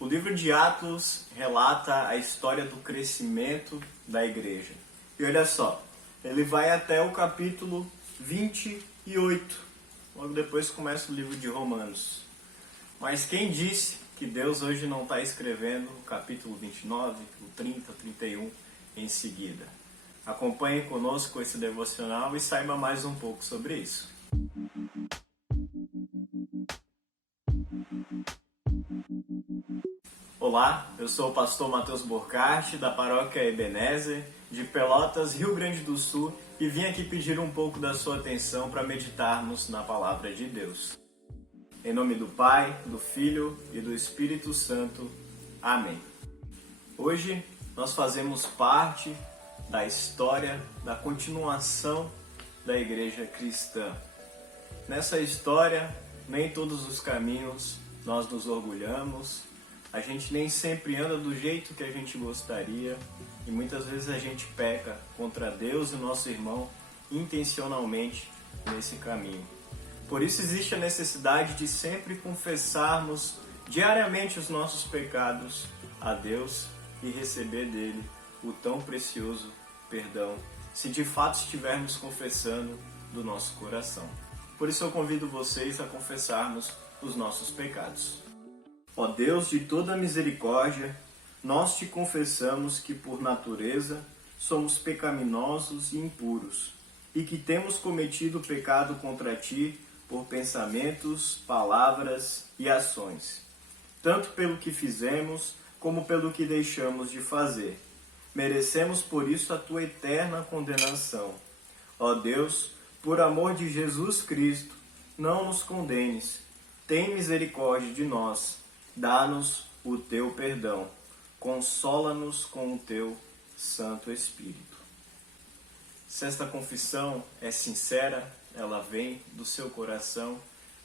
O livro de Atos relata a história do crescimento da igreja. E olha só, ele vai até o capítulo 28. Logo depois começa o livro de Romanos. Mas quem disse que Deus hoje não está escrevendo o capítulo 29, o 30, 31 em seguida? Acompanhe conosco esse devocional e saiba mais um pouco sobre isso. Olá, eu sou o pastor Matheus Borchardt, da paróquia Ebenezer, de Pelotas, Rio Grande do Sul, e vim aqui pedir um pouco da sua atenção para meditarmos na palavra de Deus. Em nome do Pai, do Filho e do Espírito Santo. Amém. Hoje nós fazemos parte da história, da continuação da igreja cristã. Nessa história, nem todos os caminhos nós nos orgulhamos, a gente nem sempre anda do jeito que a gente gostaria e muitas vezes a gente peca contra Deus e nosso irmão intencionalmente nesse caminho. Por isso existe a necessidade de sempre confessarmos diariamente os nossos pecados a Deus e receber dele o tão precioso perdão, se de fato estivermos confessando do nosso coração. Por isso eu convido vocês a confessarmos os nossos pecados. Ó Deus de toda misericórdia, nós te confessamos que por natureza somos pecaminosos e impuros, e que temos cometido pecado contra ti por pensamentos, palavras e ações, tanto pelo que fizemos como pelo que deixamos de fazer. Merecemos por isso a tua eterna condenação. Ó Deus, por amor de Jesus Cristo, não nos condenes. Tem misericórdia de nós. Dá-nos o teu perdão. Consola-nos com o teu Santo Espírito. Se esta confissão é sincera, ela vem do seu coração,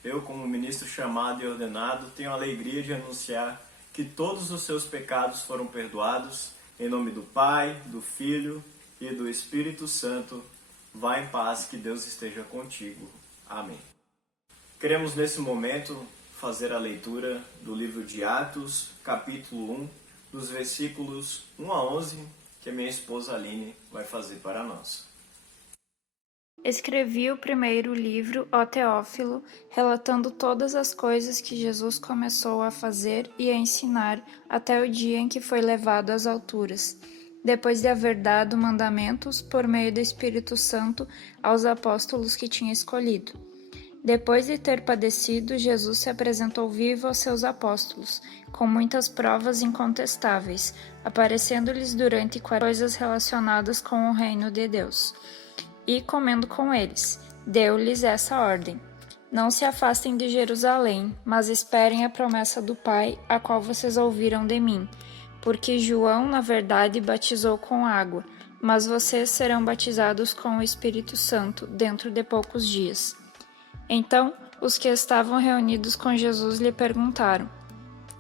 eu, como ministro chamado e ordenado, tenho a alegria de anunciar que todos os seus pecados foram perdoados. Em nome do Pai, do Filho e do Espírito Santo, vá em paz, que Deus esteja contigo. Amém. Queremos nesse momento fazer a leitura do livro de Atos, capítulo 1, dos versículos 1 a 11, que a minha esposa Aline vai fazer para nós. Escrevi o primeiro livro, ó Teófilo, relatando todas as coisas que Jesus começou a fazer e a ensinar até o dia em que foi levado às alturas, depois de haver dado mandamentos por meio do Espírito Santo aos apóstolos que tinha escolhido. Depois de ter padecido, Jesus se apresentou vivo aos seus apóstolos, com muitas provas incontestáveis, aparecendo-lhes durante 40 coisas relacionadas com o reino de Deus. E, comendo com eles, deu-lhes essa ordem: não se afastem de Jerusalém, mas esperem a promessa do Pai, a qual vocês ouviram de mim. Porque João, na verdade, batizou com água, mas vocês serão batizados com o Espírito Santo dentro de poucos dias. Então, os que estavam reunidos com Jesus lhe perguntaram: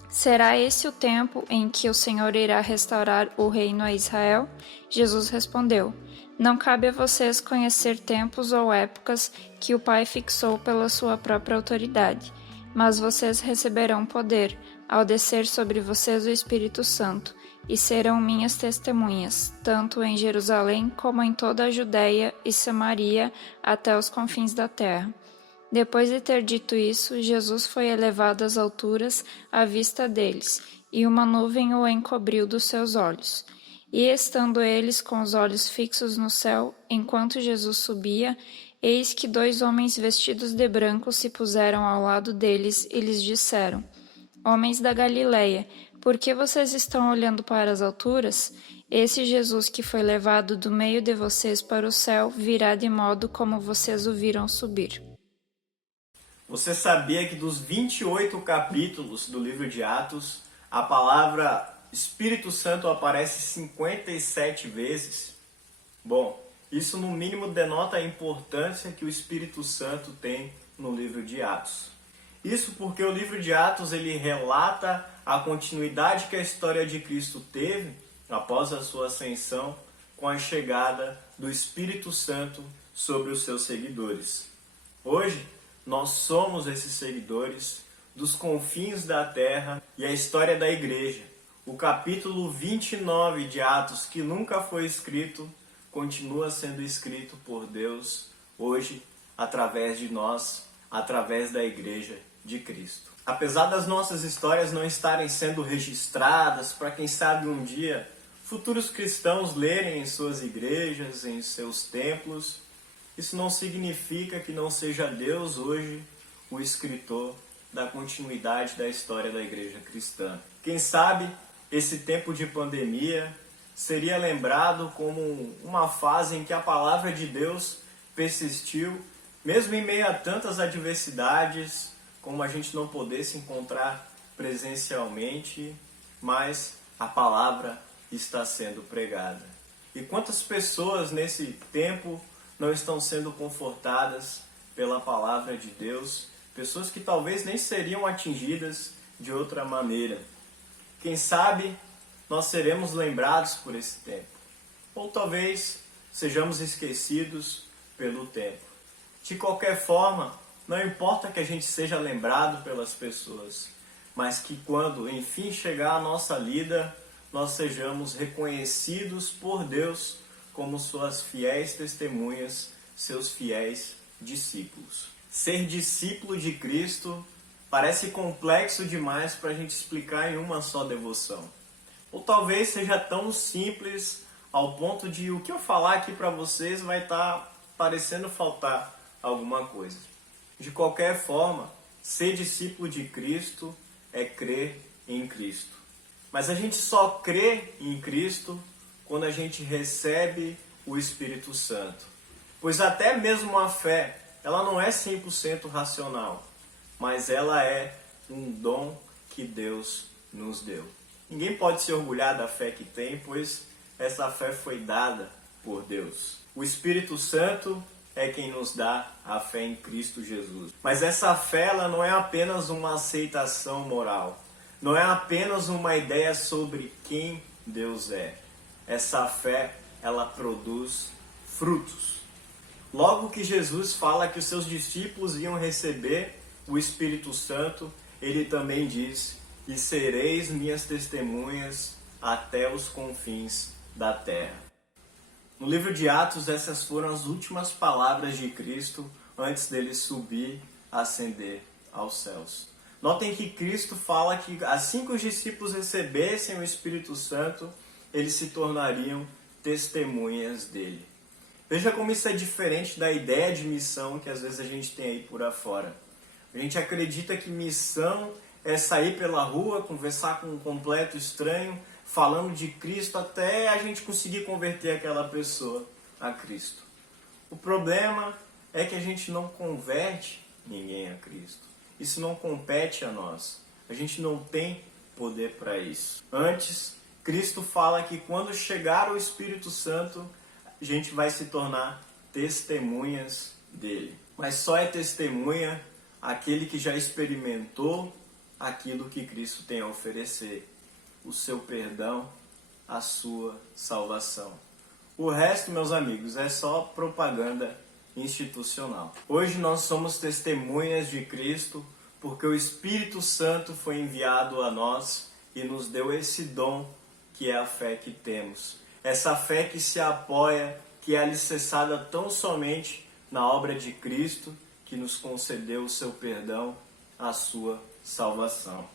será esse o tempo em que o Senhor irá restaurar o reino a Israel? Jesus respondeu: não cabe a vocês conhecer tempos ou épocas que o Pai fixou pela sua própria autoridade, mas vocês receberão poder ao descer sobre vocês o Espírito Santo, e serão minhas testemunhas, tanto em Jerusalém como em toda a Judeia e Samaria, até os confins da terra. Depois de ter dito isso, Jesus foi elevado às alturas à vista deles, e uma nuvem o encobriu dos seus olhos. E estando eles com os olhos fixos no céu, enquanto Jesus subia, eis que 2 homens vestidos de branco se puseram ao lado deles e lhes disseram: homens da Galileia, por que vocês estão olhando para as alturas? Esse Jesus que foi levado do meio de vocês para o céu virá de modo como vocês o viram subir. Você sabia que dos 28 capítulos do livro de Atos, a palavra Espírito Santo aparece 57 vezes? Bom, isso no mínimo denota a importância que o Espírito Santo tem no livro de Atos. Isso porque o livro de Atos ele relata a continuidade que a história de Cristo teve após a sua ascensão com a chegada do Espírito Santo sobre os seus seguidores. Hoje, nós somos esses seguidores dos confins da terra e a história da igreja. O capítulo 29 de Atos, que nunca foi escrito, continua sendo escrito por Deus hoje, através de nós, através da igreja de Cristo. Apesar das nossas histórias não estarem sendo registradas, para quem sabe um dia futuros cristãos lerem em suas igrejas, em seus templos, isso não significa que não seja Deus hoje o escritor da continuidade da história da igreja cristã. Quem sabe esse tempo de pandemia seria lembrado como uma fase em que a palavra de Deus persistiu, mesmo em meio a tantas adversidades, como a gente não poder se encontrar presencialmente, mas a palavra está sendo pregada. E quantas pessoas nesse tempo não estão sendo confortadas pela palavra de Deus, pessoas que talvez nem seriam atingidas de outra maneira. Quem sabe nós seremos lembrados por esse tempo, ou talvez sejamos esquecidos pelo tempo. De qualquer forma, não importa que a gente seja lembrado pelas pessoas, mas que quando enfim chegar a nossa lida, nós sejamos reconhecidos por Deus como suas fiéis testemunhas, seus fiéis discípulos. Ser discípulo de Cristo parece complexo demais para a gente explicar em uma só devoção. Ou talvez seja tão simples ao ponto de o que eu falar aqui para vocês vai estar parecendo faltar alguma coisa. De qualquer forma, ser discípulo de Cristo é crer em Cristo. Mas a gente só crê em Cristo quando a gente recebe o Espírito Santo. Pois até mesmo a fé, ela não é 100% racional, mas ela é um dom que Deus nos deu. Ninguém pode se orgulhar da fé que tem, pois essa fé foi dada por Deus. O Espírito Santo é quem nos dá a fé em Cristo Jesus. Mas essa fé ela não é apenas uma aceitação moral. Não é apenas uma ideia sobre quem Deus é. Essa fé, ela produz frutos. Logo que Jesus fala que os seus discípulos iam receber o Espírito Santo, ele também diz: e sereis minhas testemunhas até os confins da terra. No livro de Atos, essas foram as últimas palavras de Cristo antes dele subir, ascender aos céus. Notem que Cristo fala que assim que os discípulos recebessem o Espírito Santo, eles se tornariam testemunhas dele. Veja como isso é diferente da ideia de missão que às vezes a gente tem aí por afora. A gente acredita que missão é sair pela rua, conversar com um completo estranho, falando de Cristo até a gente conseguir converter aquela pessoa a Cristo. O problema é que a gente não converte ninguém a Cristo. Isso não compete a nós. A gente não tem poder para isso. Antes, Cristo fala que quando chegar o Espírito Santo, a gente vai se tornar testemunhas dele. Mas só é testemunha aquele que já experimentou aquilo que Cristo tem a oferecer. O seu perdão, a sua salvação. O resto, meus amigos, é só propaganda institucional. Hoje nós somos testemunhas de Cristo porque o Espírito Santo foi enviado a nós e nos deu esse dom que é a fé que temos. Essa fé que se apoia, que é alicerçada tão somente na obra de Cristo, que nos concedeu o seu perdão, a sua salvação.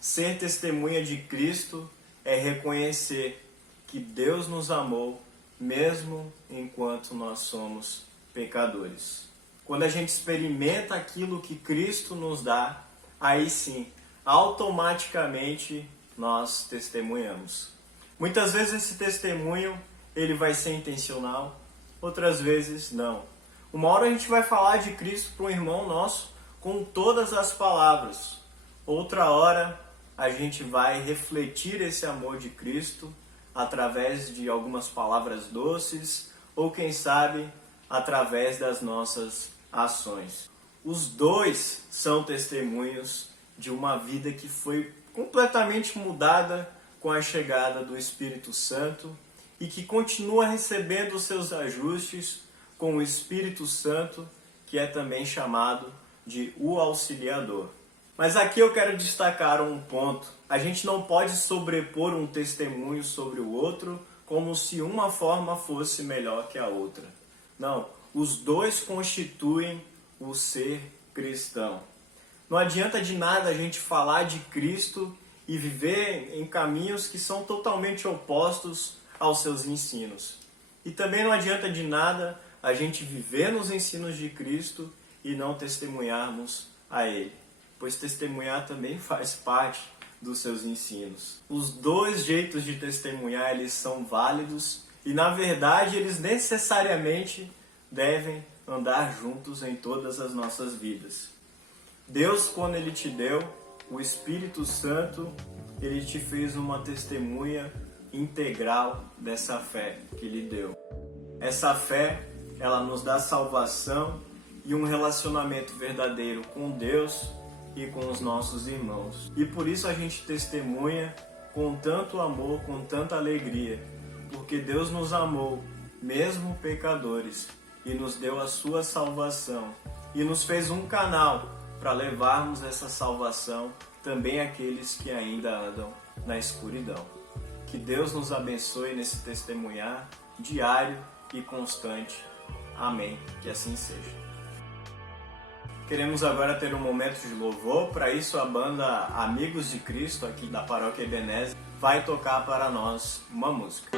Ser testemunha de Cristo é reconhecer que Deus nos amou mesmo enquanto nós somos pecadores. Quando a gente experimenta aquilo que Cristo nos dá, aí sim, automaticamente nós testemunhamos. Muitas vezes esse testemunho ele vai ser intencional, outras vezes não. Uma hora a gente vai falar de Cristo para um irmão nosso com todas as palavras. Outra hora a gente vai refletir esse amor de Cristo através de algumas palavras doces ou, quem sabe, através das nossas ações. Os dois são testemunhos de uma vida que foi completamente mudada com a chegada do Espírito Santo e que continua recebendo os seus ajustes com o Espírito Santo, que é também chamado de o Auxiliador. Mas aqui eu quero destacar um ponto. A gente não pode sobrepor um testemunho sobre o outro como se uma forma fosse melhor que a outra. Não, os dois constituem o ser cristão. Não adianta de nada a gente falar de Cristo e viver em caminhos que são totalmente opostos aos seus ensinos. E também não adianta de nada a gente viver nos ensinos de Cristo e não testemunharmos a Ele, pois testemunhar também faz parte dos seus ensinos. Os dois jeitos de testemunhar, eles são válidos e, na verdade, eles necessariamente devem andar juntos em todas as nossas vidas. Deus, quando Ele te deu o Espírito Santo, Ele te fez uma testemunha integral dessa fé que Ele deu. Essa fé, ela nos dá salvação e um relacionamento verdadeiro com Deus e com os nossos irmãos. E por isso a gente testemunha com tanto amor, com tanta alegria, porque Deus nos amou, mesmo pecadores, e nos deu a sua salvação, e nos fez um canal para levarmos essa salvação também àqueles que ainda andam na escuridão. Que Deus nos abençoe nesse testemunhar diário e constante. Amém. Que assim seja. Queremos agora ter um momento de louvor. Para isso, a banda Amigos de Cristo, aqui da Paróquia Ebenezer, vai tocar para nós uma música.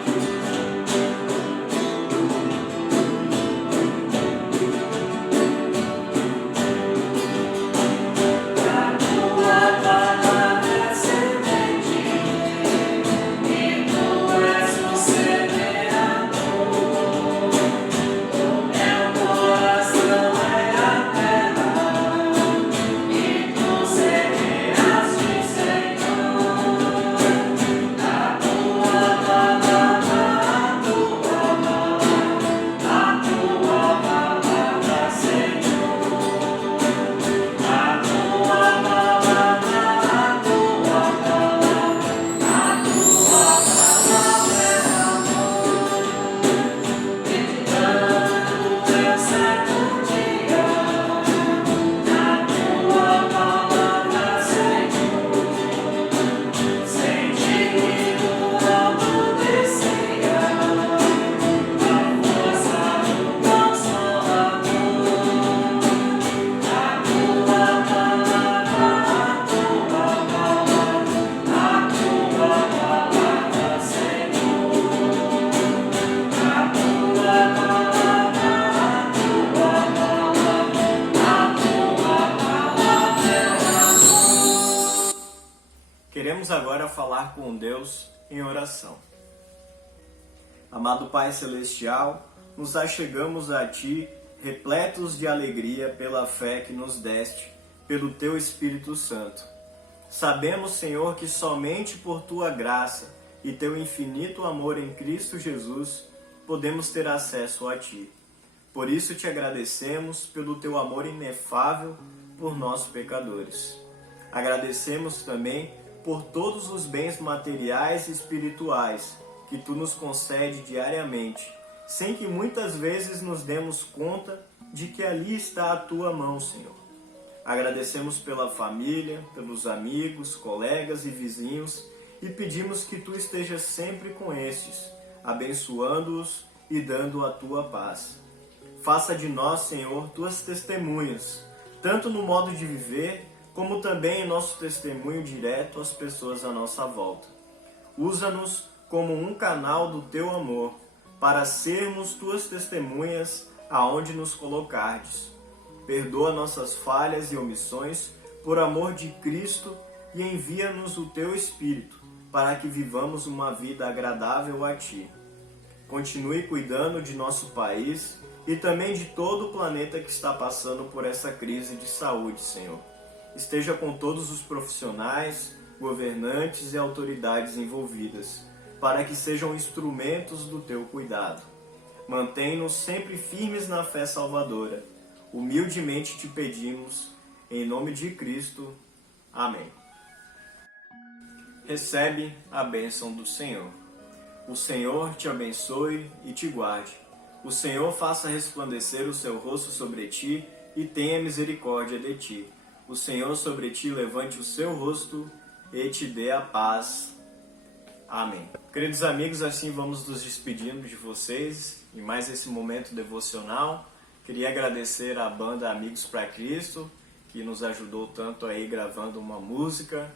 Queremos agora falar com Deus em oração. Amado Pai Celestial, nos achegamos a Ti, repletos de alegria pela fé que nos deste, pelo Teu Espírito Santo. Sabemos, Senhor, que somente por Tua graça e Teu infinito amor em Cristo Jesus podemos ter acesso a Ti. Por isso Te agradecemos pelo Teu amor inefável por nós pecadores. Agradecemos também por todos os bens materiais e espirituais que Tu nos concede diariamente, sem que muitas vezes nos demos conta de que ali está a Tua mão, Senhor. Agradecemos pela família, pelos amigos, colegas e vizinhos e pedimos que Tu estejas sempre com estes, abençoando-os e dando a Tua paz. Faça de nós, Senhor, Tuas testemunhas, tanto no modo de viver, como também em nosso testemunho direto às pessoas à nossa volta. Usa-nos como um canal do Teu amor, para sermos Tuas testemunhas aonde nos colocardes. Perdoa nossas falhas e omissões por amor de Cristo e envia-nos o Teu Espírito, para que vivamos uma vida agradável a Ti. Continue cuidando de nosso país e também de todo o planeta que está passando por essa crise de saúde, Senhor. Esteja com todos os profissionais, governantes e autoridades envolvidas, para que sejam instrumentos do Teu cuidado. Mantém-nos sempre firmes na fé salvadora. Humildemente Te pedimos, em nome de Cristo. Amém. Recebe a bênção do Senhor. O Senhor te abençoe e te guarde. O Senhor faça resplandecer o seu rosto sobre ti e tenha misericórdia de ti. o Senhor sobre ti levante o seu rosto e te dê a paz. Amém. Queridos amigos, assim vamos nos despedindo de vocês em mais esse momento devocional. Queria agradecer à banda Amigos para Cristo, que nos ajudou tanto aí gravando uma música,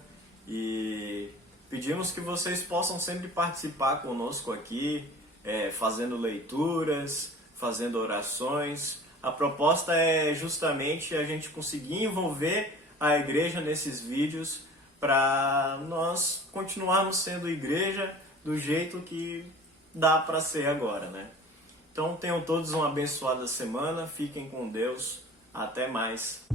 e pedimos que vocês possam sempre participar conosco aqui, fazendo leituras, fazendo orações. A proposta é justamente a gente conseguir envolver a igreja nesses vídeos para nós continuarmos sendo igreja do jeito que dá para ser agora, né? Então tenham todos uma abençoada semana, fiquem com Deus, até mais.